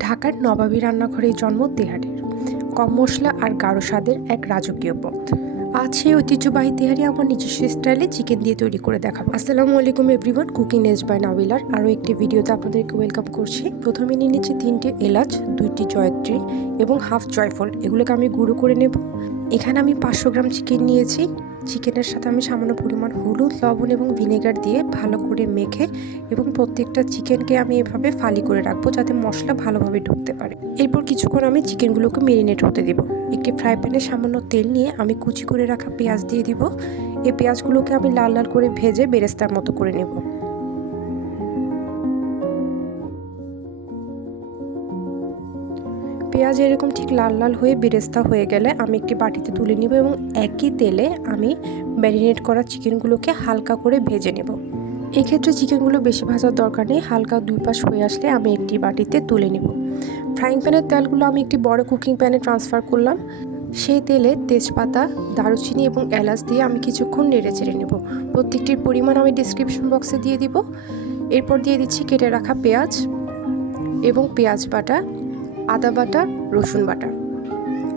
ঢাকার নবাবী রান্নাঘরেই জন্ম তেহারির। কম মশলা আর গাঢ় স্বাদের এক রাজকীয় পদ। আজ সেই ঐতিহ্যবাহী তেহারি আমার নিজস্ব স্টাইলে চিকেন দিয়ে তৈরি করে দেখাবো। আসসালামু আলাইকুম এভরিওয়ান, কুকিং নেজ বাই নাবিলার আরও একটি ভিডিওতে আপনাদেরকে ওয়েলকাম করছি। প্রথমে নিয়ে নিচ্ছি 3টি এলাচ, 2টি জয়ত্রী এবং হাফ জয়ফল। এগুলোকে আমি গুঁড়ো করে নেব। এখানে আমি 500 গ্রাম চিকেন নিয়েছি। চিকেনের সাথে আমি সামান্য পরিমাণ হলুদ, লবণ এবং ভিনেগার দিয়ে ভালো করে মেখে এবং প্রত্যেকটা চিকেনকে আমি এভাবে ফালি করে রাখবো যাতে মশলা ভালোভাবে ঢুকতে পারে। এরপর কিছুক্ষণ আমি চিকেনগুলোকে মেরিনেট হতে দেব। একটি ফ্রাই প্যানে সামান্য তেল নিয়ে আমি কুচি করে রাখা পেঁয়াজ দিয়ে দিব। এই পেঁয়াজগুলোকে আমি লাল লাল করে ভেজে বেরেস্তার মতো করে নেব। পেঁয়াজ এরকম ঠিক লাল লাল হয়ে বেরেস্তা হয়ে গেলে আমি একটি বাটিতে তুলে নিব এবং একই তেলে আমি ম্যারিনেট করা চিকেনগুলোকে হালকা করে ভেজে নেব। এক্ষেত্রে চিকেনগুলো বেশি ভাজার দরকার নেই, হালকা দুই পাশ হয়ে আসলে আমি একটি বাটিতে তুলে নেব। ফ্রাইং প্যানের তেলগুলো আমি একটি বড় কুকিং প্যানে ট্রান্সফার করলাম। সেই তেলে তেজপাতা, দারুচিনি এবং এলাচ দিয়ে আমি কিছুক্ষণ নেড়ে চেড়ে নেব। প্রত্যেকটির পরিমাণ আমি ডিসক্রিপশন বক্সে দিয়ে দিব। এরপর দিয়ে দিচ্ছি কেটে রাখা পেঁয়াজ এবং পেঁয়াজ বাটা, আদা বাটা, রসুন বাটা।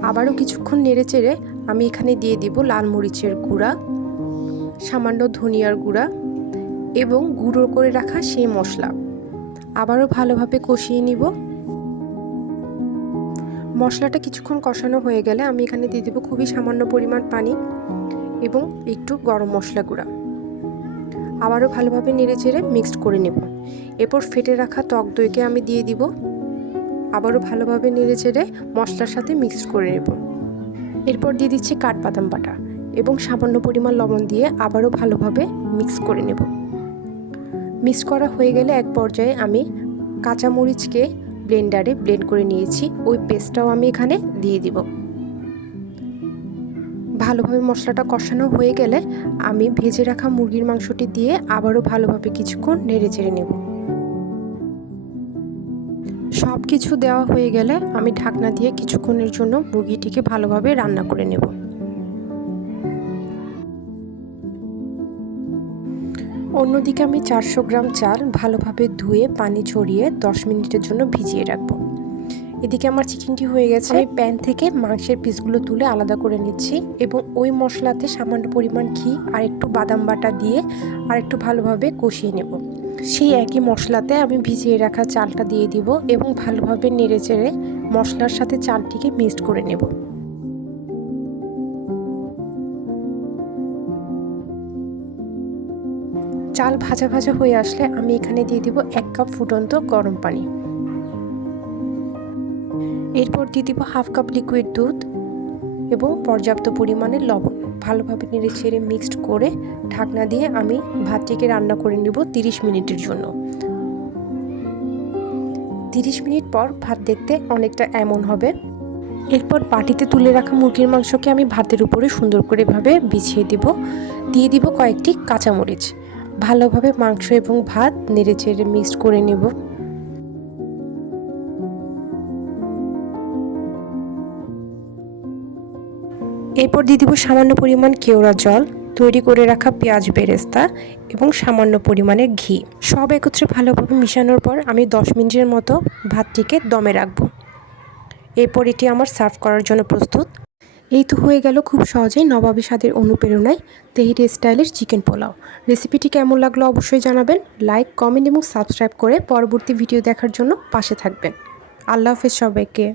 আবারও কিছুক্ষণ নেড়ে চেড়ে আমি এখানে দিয়ে দিব লাল মরিচের গুঁড়া, সামান্য ধনিয়ার গুঁড়া এবং গুঁড়ো করে রাখা সেই মশলা। আবারও ভালোভাবে কষিয়ে নিব। মশলাটা কিছুক্ষণ কষানো হয়ে গেলে আমি এখানে দিয়ে দেব খুবই সামান্য পরিমাণ পানি এবং একটু গরম মশলা গুঁড়া। আবারও ভালোভাবে নেড়ে চেড়ে মিক্সড করে নেব। এরপর ফেটে রাখা টক দইকে আমি দিয়ে দিব। আবারও ভালোভাবে নেড়ে চেড়ে মশলার সাথে মিক্স করে নেব। এরপর দিয়ে দিচ্ছি কাঠবাদাম বাটা এবং সামান্য পরিমাণ লবণ দিয়ে আবারও ভালোভাবে মিক্স করে নেব। মিক্স করা হয়ে গেলে এক পর্যায়ে আমি কাঁচামরিচকে ব্লেন্ডারে ব্লেন্ড করে নিয়েছি, ওই পেস্টটাও আমি এখানে দিয়ে দিব। ভালোভাবে মশলাটা কষানো হয়ে গেলে আমি ভেজে রাখা মুরগির মাংসটি দিয়ে আবারও ভালোভাবে কিছুক্ষণ নেড়ে চেড়ে নেব। সব কিছু দেওয়া হয়ে গেলে আমি ঢাকনা দিয়ে কিছুক্ষণের জন্য মুরগিটিকে ভালোভাবে রান্না করে নেব। অন্যদিকে আমি 400 গ্রাম চাল ভালোভাবে ধুয়ে পানি ছড়িয়ে 10 মিনিটের জন্য ভিজিয়ে রাখব। এদিকে আমার চিকেনটি হয়ে গেছে। আমি প্যান থেকে মাংসের পিসগুলো তুলে আলাদা করে নিচ্ছি এবং ওই মশলাতে সামান্য পরিমাণ ঘি আর একটু বাদাম বাটা দিয়ে আর একটু ভালোভাবে কষিয়ে নেব। সেই একই মশলাতে আমি ভিজিয়ে রাখা চালটা দিয়ে দিব এবং ভালোভাবে নেড়ে চেড়ে মশলার সাথে চালটিকে মিক্সড করে নেব। চাল ভাজা ভাজা হয়ে আসলে আমি এখানে দিয়ে দিব 1 কাপ ফুটন্ত গরম পানি। এরপর দিয়ে দিব হাফ কাপ লিকুইড দুধ এবং পর্যাপ্ত পরিমাণে লবণ। ভালোভাবে নেড়ে ছেড়ে মিক্সড করে ঢাকনা দিয়ে আমি ভাতটিকে রান্না করে নেব 30 মিনিটের জন্য। 30 মিনিট পর ভাত দেখতে অনেকটা এমন হবে। এরপর বাটিতে তুলে রাখা মুরগির মাংসকে আমি ভাতের উপরে সুন্দর করে এভাবে বিছিয়ে দিব। দিয়ে দিব কয়েকটি কাঁচামরিচ। ভালোভাবে মাংস এবং ভাত নেড়ে চেড়ে মিক্সড করে নেব। এরপর দিয়ে দিব সামান্য পরিমাণ কেওড়া জল, তৈরি করে রাখা পেঁয়াজ বেরেস্তা এবং সামান্য পরিমাণে ঘি। সব একত্রে ভালোভাবে মিশানোর পর আমি 10 মিনিটের মতো ভাতটিকে দমে রাখব। এরপর এটি আমার সার্ভ করার জন্য প্রস্তুত। এই তো হয়ে গেল খুব সহজেই নবাবী স্বাদের অনুপ্রেরণায় তেহারি স্টাইলের চিকেন পোলাও। রেসিপিটি কেমন লাগলো অবশ্যই জানাবেন। লাইক, কমেন্ট এবং সাবস্ক্রাইব করে পরবর্তী ভিডিও দেখার জন্য পাশে থাকবেন। আল্লাহ হাফেজ সবাইকে।